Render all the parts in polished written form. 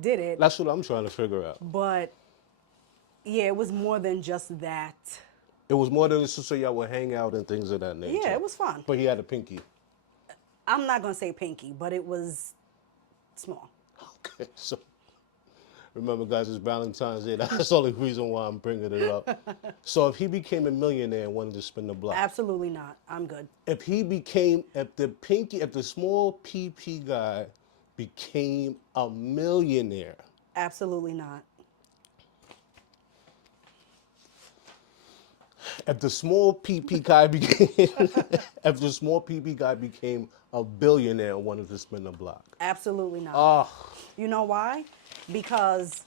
did it. That's what I'm trying to figure out. But yeah, it was more than just that. It was more than just so y'all would hang out and things of that nature. Yeah, it was fun. But he had a pinky. I'm not gonna say pinky, but it was small. Okay, so remember, guys, it's Valentine's Day. That's the only reason why I'm bringing it up. So if he became a millionaire and wanted to spin the block, Absolutely not. I'm good. if the small PP guy became a millionaire, Absolutely not. if the small PP guy became, if the small PP guy became a billionaire and wanted to spin the block, Absolutely not. oh, You know why? Because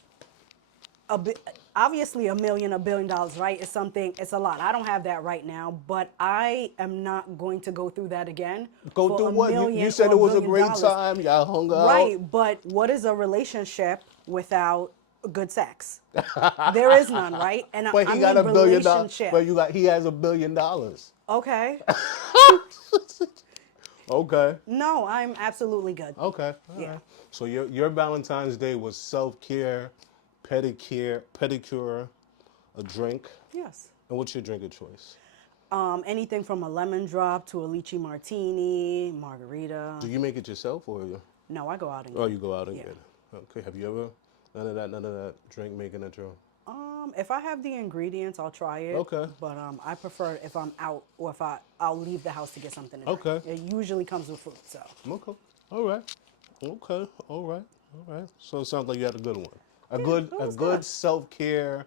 a bi- obviously $1 billion, right? Is something. It's a lot. I don't have that right now, but I am not going to go through that again go for through a what? million You said or it a was a billion great dollars. time. Y'all hung out. Right, but what is a relationship without good sex? There is none, right? And But I he got mean $1 billion. relationship. But he has $1 billion. Okay. Okay. No, I'm absolutely good. Okay. All Yeah. right. So your Valentine's Day was self-care, pedicure, a drink. Yes. And what's your drink of choice? Anything from a lemon drop to a lychee martini, margarita. Do you make it yourself or No, I go out and oh get you it. go out and Yeah. get it? Okay. Have you ever none of that drink making at your own? If I have the ingredients, I'll try it. Okay. But I prefer if I'm out or if I'll leave the house to get something to drink. Okay. It usually comes with fruit, so. Okay. All right. Okay. All right. All right. So it sounds like you had a good one. It A was good good. self-care.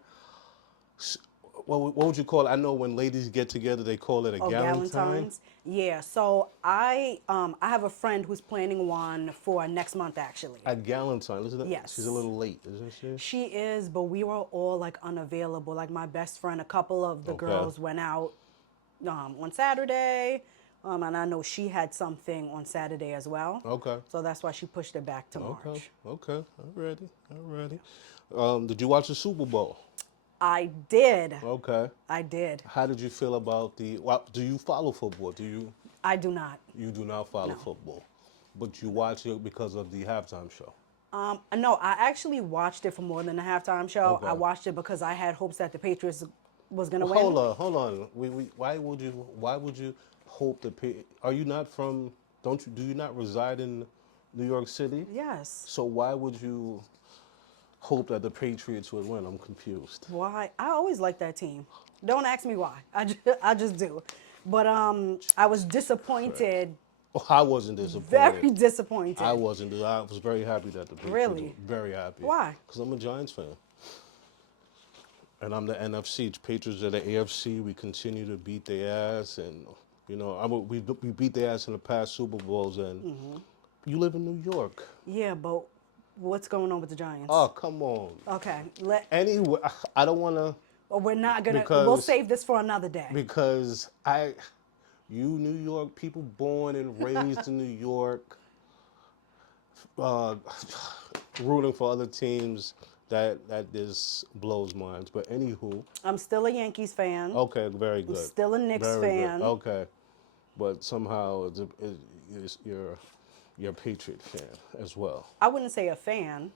What would you call it? I know when ladies get together, they call it a Oh, galentine. Galentine's. Yeah. So I have a friend who's planning one for next month actually. A galentine. Listen, she's a Yes. little late, isn't she? She is, but we were all like unavailable. Like my best friend, a couple of the Okay. girls went out on Saturday, and I know she had something on Saturday as well. Okay. So that's why she pushed it back to Okay. March. Okay. Alrighty. Alrighty. Did you watch the Super Bowl? I did. Okay. I did. How did you feel about the? Well, do you follow football? I do not. You do not follow No. football, but you watch it because of the halftime show. No, I actually watched it for more than the halftime show. I Okay. watched it because I had hopes that the Patriots was gonna Well, win. hold on. Why would you hope that? Are you not from? Don't you? Do you not reside in New York City? Yes. So why would you hope that the Patriots would win? I'm confused. Why? I always like that team. Don't ask me why. I just do. But I was disappointed. Oh, I wasn't Very disappointed. disappointed. I wasn't. I was very happy that the Patriots. Really? Very happy. Why? Because I'm a Giants fan. And I'm the NFC. Patriots are the AFC. We continue to beat their ass, and we beat their ass in the past Super Bowls. And you live in New York. Yeah, but what's going on with the Giants? Oh, come on. Okay. Anyway, I don't want to We're not gonna. because We'll save this for another day. because you New York people born and raised in New York, uh, rooting for other teams. That just blows minds. But anywho, I'm still a Yankees fan. okay, very good. Still a Knicks Very fan. good. Okay, but somehow you're a Patriot fan as well. I wouldn't say a fan,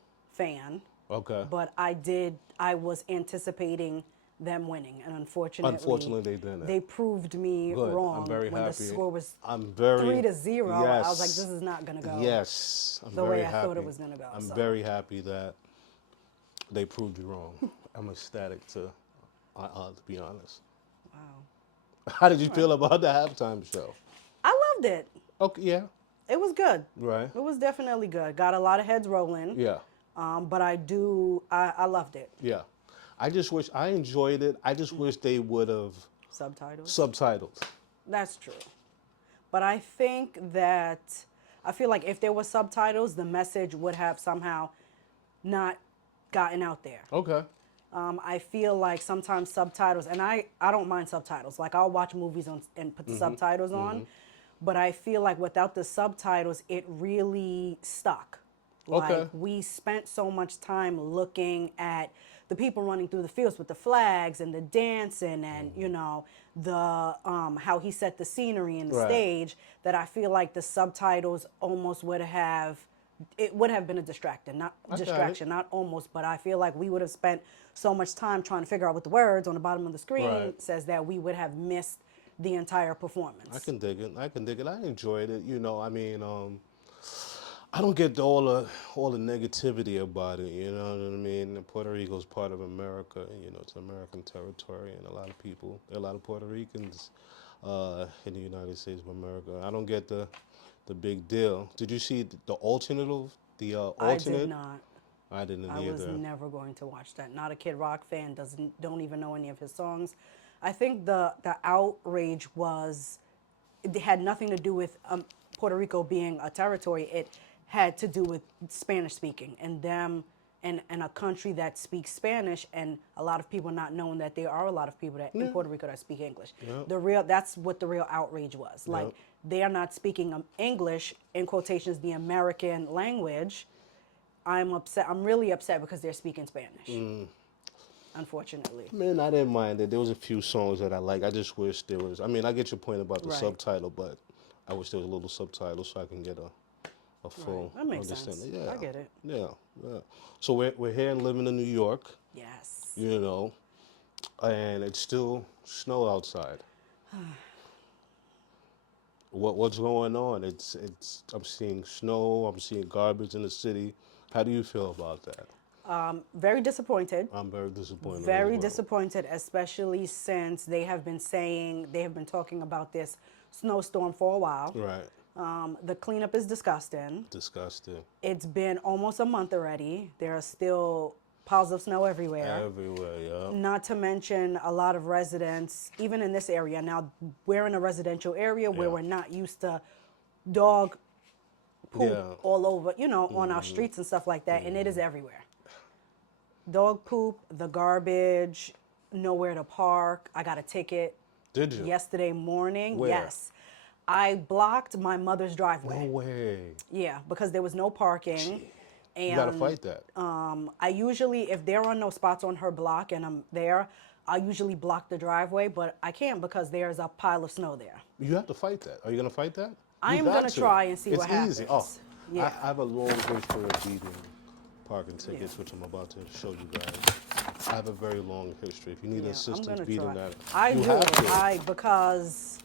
Okay. but I was anticipating them winning, and Unfortunately, they didn't. They proved me Good. wrong I'm very when happy. the score was I'm very 3-0. Yes. I was like, this is not gonna go. Yes, I'm the very way I happy. thought it was gonna go, I'm so. very happy that they proved you wrong. I'm ecstatic to be honest. Wow. How did you feel about the halftime show? I loved it. Okay, yeah, It was good. right, It was definitely good. Got a lot of heads rolling. yeah, But I loved it. yeah. I just wish I enjoyed it. I just wish they would have Subtitles. subtitled. That's true. But I feel like if there were subtitles, the message would have somehow not gotten out there. Okay. I feel like sometimes subtitles, and I don't mind subtitles. Like I'll watch movies and put the subtitles on, but I feel like without the subtitles, it really stuck. Like Okay. we spent so much time looking at the people running through the fields with the flags and the dancing and the how he set the scenery and the Right. stage that I feel like the subtitles almost would have it would have been a got it. distraction, not almost, but I feel like we would have spent so much time trying to figure out what the words on the bottom of the screen Right. says that we would have missed the entire performance. I can dig it. I can dig it. I enjoyed it. I mean, I don't get all the negativity about it. You know what I mean? Puerto Rico's part of America. It's American territory, and there are a lot of Puerto Ricans in the United States of America. I don't get the big deal. Did you see the alternative? The I alternate? did not. I didn't I was either. never going to watch that. Not a Kid Rock fan. Don't even know any of his songs. I think the outrage was, it had nothing to do with Puerto Rico being a territory. It had to do with Spanish speaking and them and a country that speaks Spanish, and a lot of people not knowing that there are a lot of people that in Puerto Rico that speak English. Yep. That's what the real outrage was. Like, Yep. they are not speaking English, in quotations, the American language. I'm upset. I'm really upset because they're speaking Spanish. Unfortunately. Man, I didn't mind it. There was a few songs that I like. I just wish there was. I mean, I get your point about the Right. subtitle, but I wish there was a little subtitle so I can get a full That makes sense. understanding. Yeah, I get it. Yeah, yeah. So we're here and living in New York, Yes. and it's still snow outside. What's going on? I'm seeing snow. I'm seeing garbage in the city. How do you feel about that? Very disappointed. I'm very disappointed. Very as well. disappointed, especially since they have been talking about this snowstorm for a while. Right. The cleanup is disgusting. Disgusting. It's been almost a month already. There are still piles of snow everywhere. Everywhere, yeah. Not to mention a lot of residents, even in this area. Now, we're in a residential area where Yeah. we're not used to dog poop Yeah. all over, on our streets and stuff like that, and it is everywhere. Dog poop, the garbage, nowhere to park. I got a ticket Did you? yesterday morning. Where? Yes. I blocked my mother's driveway. No way. Yeah, because there was no parking. And You gotta fight that. I usually, if there are no spots on her block and I'm there, I usually block the driveway, but I can't because there's a pile of snow there. You have to fight that. Are you gonna fight that? I You am got gonna to. try and see it's what happens. Easy. Oh, Yeah. I have a long history of beating parking tickets, which I'm about to show you guys. I have a very long history. If you need Yeah, I'm assistance gonna beating try. that, I you do. have to. Because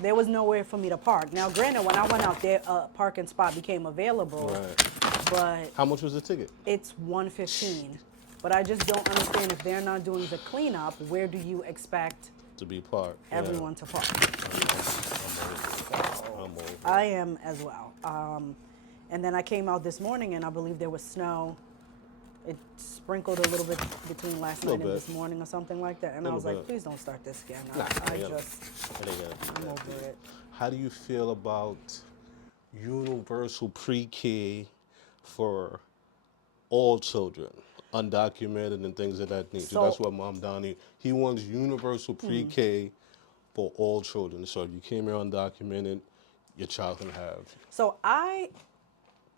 there was nowhere for me to park. Now, granted, when I went out there, a parking spot became available, Right. but How much was the ticket? it's $115. But I just don't understand, if they're not doing the cleanup, where do you expect To be parked. Yeah. everyone to park? I'm over it. I am as well. And then I came out this morning, and I believe there was snow. It sprinkled a little bit between last night and Little this bit. morning or something like that. And I Little was like, bit. please don't start this again. Nah, I it ain't gonna- just, it ain't gonna be I'm that over deep. it. How do you feel about universal pre-K for all children, undocumented and things of that nature? So- That's what Mom Donnie, he wants universal pre-K for all children. So if you came here undocumented, your child can have. So I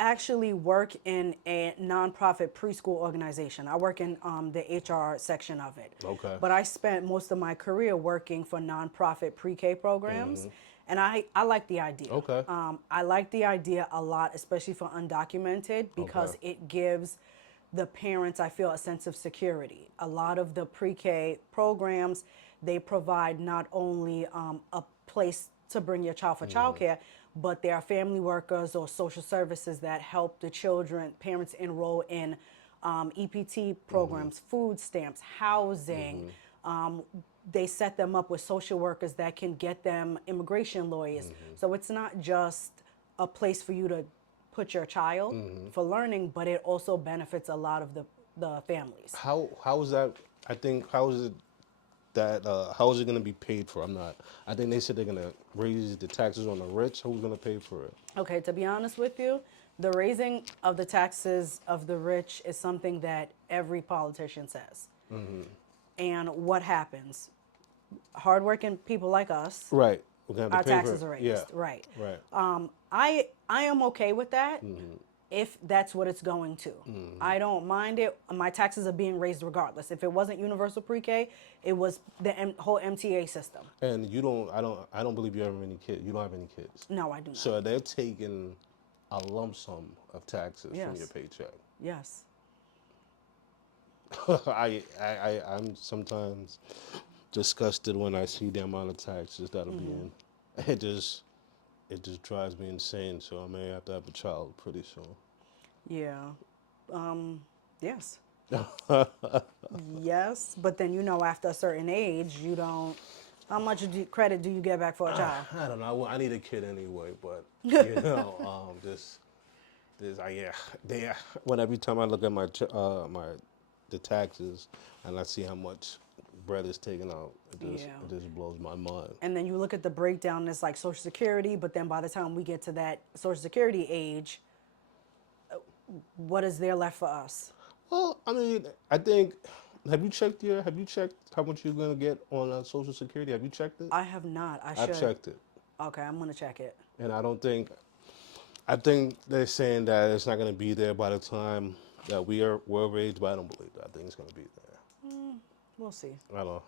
actually work in a nonprofit preschool organization. I work in the HR section of it. Okay. But I spent most of my career working for nonprofit pre-K programs, and I like the idea. Okay. I like the idea a lot, especially for undocumented, because Okay. it gives the parents, I feel, a sense of security. A lot of the pre-K programs, they provide not only a place to bring your child for childcare, but there are family workers or social services that help the children, parents enroll in EPT programs, food stamps, housing. They set them up with social workers that can get them immigration lawyers. So it's not just a place for you to put your child for learning, but it also benefits a lot of the families. How is that? I think how is it that how is it going to be paid for? I think they said they're going to raise the taxes on the rich. Who's going to pay for it? Okay, to be honest with you, the raising of the taxes of the rich is something that every politician says. And what happens? Hardworking people like us, Right. We're gonna have to our pay taxes for are it. raised. Yeah. Right. Right. I am okay with that if that's what it's going to. I don't mind it. My taxes are being raised regardless. If it wasn't universal pre-K, it was the whole MTA system. And you don't. I don't believe you have any kids. You don't have any kids. No, I do not. So they're taking a lump sum of taxes from Yes. your paycheck. Yes. I'm sometimes disgusted when I see the amount of taxes that'll be in. It just drives me insane. So I may have to have a child pretty Yeah. Yes. soon. Yes, but then after a certain age, you don't. How much credit do you get back for a child? I don't know. I need a kid anyway, but this, yeah, they. When every time I look at the taxes and I see how much bread is taken out, Yeah. it just blows my mind. And then you look at the breakdown, it's like Social Security, but then by the time we get to that Social Security age, what is there left for us? Well, I mean, I think. Have you checked how much you're gonna get on Social Security? Have you checked it? I have not. I I've should. checked it, Okay, I'm gonna check it. and I don't think. I think they're saying that it's not gonna be there by the time that we're of age, but I don't believe that. I think it's gonna be there. We'll see. I don't.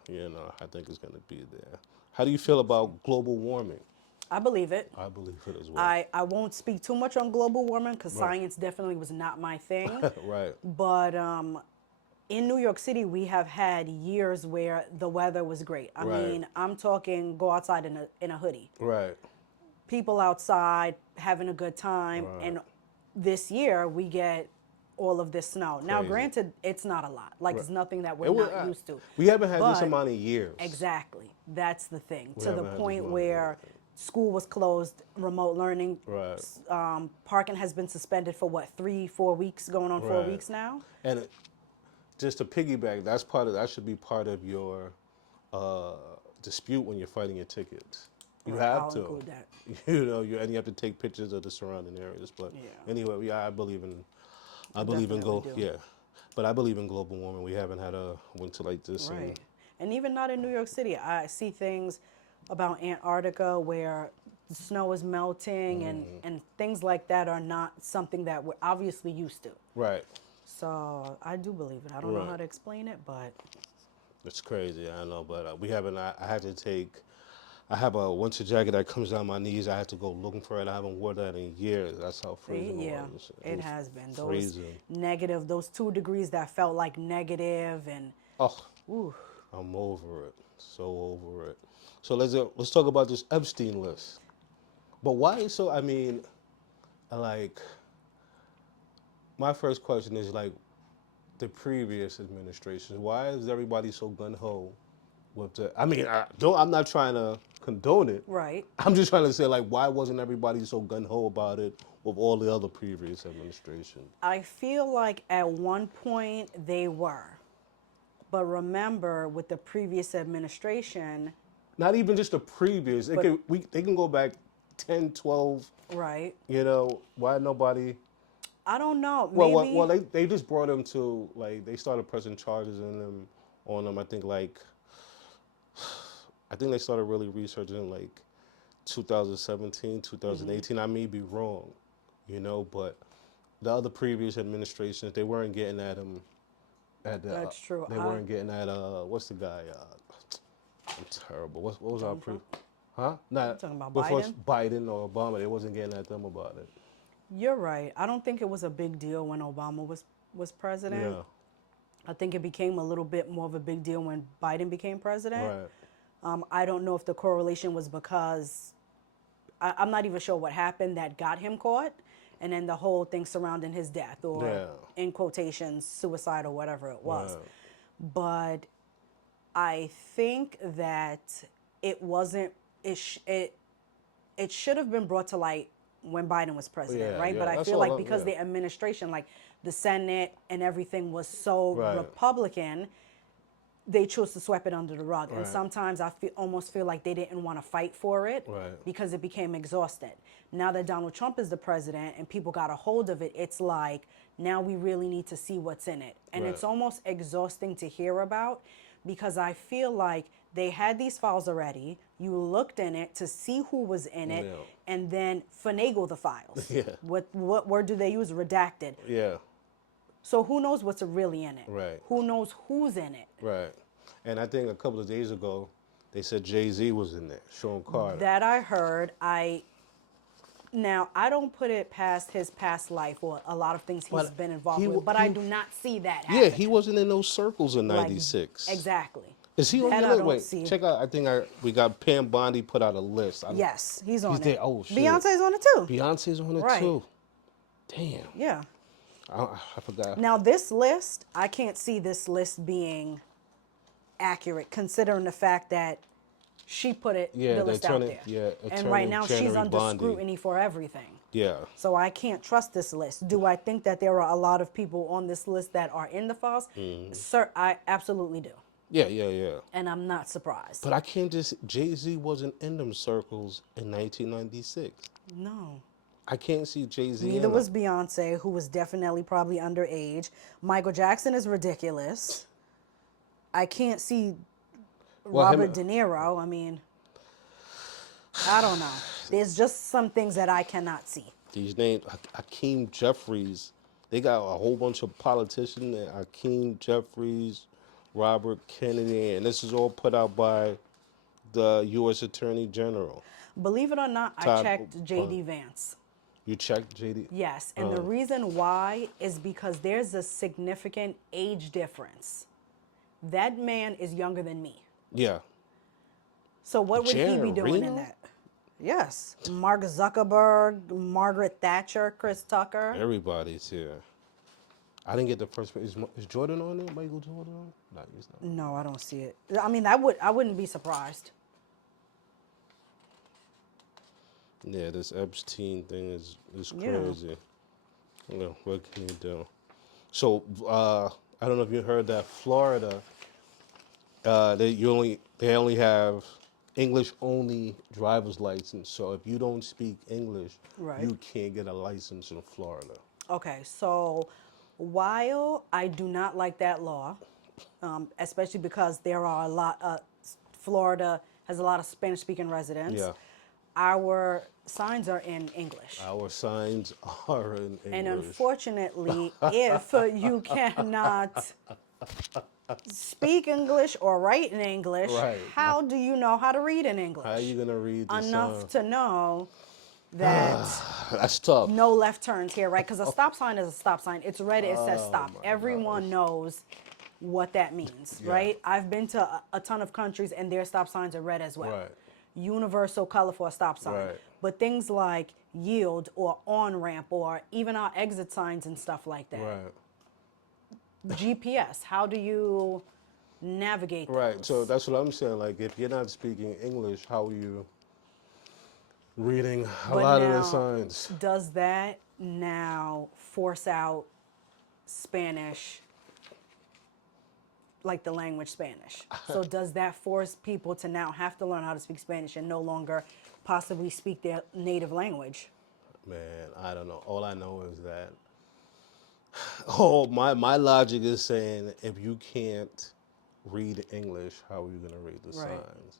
I think it's gonna be there. How do you feel about global warming? I believe it. I believe it as well. I won't speak too much on global warming because Right. science definitely was not my thing. Right. But in New York City, we have had years where the weather was great. I Right. mean, I'm talking go outside in a hoodie. Right. People outside having a good time. Right. And this year, we get all of this snow. Now, Crazy. granted, it's not a lot. Like, it's nothing that we're It was- not used to. We haven't had this But- amount of years. Exactly. That's the thing. We To the haven't had this point amount of where school was closed, remote learning. Right. Parking has been suspended for what, 3-4 weeks, going on 4 Right. weeks now? And just to piggyback, that should be part of your dispute when you're fighting your tickets. You Right, have I'll to. include that. And you have to take pictures of the surrounding areas. But Yeah. anyway, yeah, I believe in Definitely do. yeah. But I believe in global warming. We haven't had a winter like this. Right. And even not in New York City. I see things about Antarctica where the snow is melting and things like that are not something that we're obviously used to. Right. So I do believe it. I don't know Right. how to explain it, but It's crazy, I know, but we haven't. I had to take. I have a winter jacket that comes down my knees. I had to go looking for it. I haven't worn that in years. That's how freezing yeah, it was. it was has been. Those freezing. negative, those 2 degrees that felt like negative and Oh, ooh, I'm over it. So over it. So let's talk about this Epstein list. But why? So I mean, like, my first question is like, the previous administration. Why is everybody so gun ho with the? I mean, I'm not trying to condone it. right. I'm just trying to say, like, why wasn't everybody so gun ho about it with all the other previous administration? I feel like at one point they were. But remember, with the previous administration, Not even just the previous. They can go back 10, 12. right? Why nobody? I don't know. Maybe Well, they just brought him to, like, they started pressing charges on them. I think they started really researching in like 2017, 2018. I may be wrong, but the other previous administrations, they weren't getting at him. That's true. They weren't getting at what's the guy? I'm terrible. What was our pre? Huh? Not talking about before Biden? Biden or Obama. They wasn't getting at them about it. You're right. I don't think it was a big deal when Obama was president. Yeah. I think it became a little bit more of a big deal when Biden became president. Right. I don't know if the correlation was because I'm not even sure what happened that got him caught, and then the whole thing surrounding his death, or Yeah. in quotations, suicide or whatever it was. Right. But I think that it wasn't. It should have been brought to light when Biden was president, Yeah, right? yeah, But I that's feel all like I- because yeah. the administration, like the Senate and everything, was so Right. Republican, they chose to sweep it under the rug. And Right. sometimes I almost feel like they didn't want to fight for it Right. because it became exhausted. Now that Donald Trump is the president and people got a hold of it, it's like, now we really need to see what's in it. And Right. it's almost exhausting to hear about because I feel like they had these files already. You looked in it to see who was in it Yeah. and then finagle the files. Yeah. What word do they use? Redacted. Yeah. So who knows what's really in it? Right. Who knows who's in it? Right. And I think a couple of days ago, they said Jay-Z was in there, Sean Carter. That I heard. Now, I don't put it past his past life or a lot of things he's But been involved he with, wa- but I he do not see that yeah, happening. he wasn't in those circles in Like, '96. exactly. Is he on That your I list? don't Wait, see. check out. I think we got Pam Bondi put out a list. Yes, he's He's on there. it. Oh shit. Beyonce's on it too. Beyonce's on it Right. too. Damn. Yeah. I forgot. Now, this list, I can't see this list being accurate considering the fact that she put Yeah, the the list out attorney- there. yeah, And right attorney now she's January under Bondi. scrutiny for everything. Yeah. So I can't trust this list. Do I think that there are a lot of people on this list that are in the files? Sir, I absolutely do. Yeah. And I'm not surprised. But I can't just. Jay-Z wasn't in them circles in 1996. No. I can't see Jay-Z. Neither in was them. Beyonce, who was definitely probably underage. Michael Jackson is ridiculous. I can't see Well, him- Robert De Niro. I mean, I don't know. There's just some things that I cannot see. These names, Hakeem Jeffries. They got a whole bunch of politicians. Hakeem Jeffries, Robert Kennedy, and this is all put out by the U.S. Attorney General. Believe it or not, I Todd checked JD Vance. You checked, JD? Yes, and the reason why is because there's a significant age difference. That man is younger than me. Yeah. So what would he be Jared doing in Reno? that? Yes. Mark Zuckerberg, Margaret Thatcher, Chris Tucker. Everybody's here. I didn't get the first page. Is Jordan on there? Michael Jordan on? No, he's not. No, I don't see it. I mean, I wouldn't be surprised. Yeah, this Epstein thing is Yeah. crazy. Yeah, what can you do? So I don't know if you heard that Florida, they only have English only driver's license. So if you don't speak English, Right. you can't get a license in Florida. Okay, so while I do not like that law, especially because there are a lot, Florida has a lot of Spanish-speaking residents. Yeah. Our signs are in English. Our signs are in English. And unfortunately, if you cannot speak English or write in English, Right. how do you know how to read in English? How are you gonna read the Enough sign? to know that That's tough. no left turns here, right? Because a stop sign is a stop sign. It's red, it says stop. Everyone knows what that means, Yeah. right? I've been to a ton of countries and their stop signs are red as well. Right. Universal color for a stop sign. Right. But things like yield or on ramp or even our exit signs and stuff like that. Right. GPS, how do you navigate those? Right. So that's what I'm saying. Like, if you're not speaking English, how are you reading a But lot of the now, signs? does that now force out Spanish, like the language Spanish? So does that force people to now have to learn how to speak Spanish and no longer possibly speak their native language? Man, I don't know. All I know is that. Oh, my logic is saying if you can't read English, how are you gonna read the Right. signs?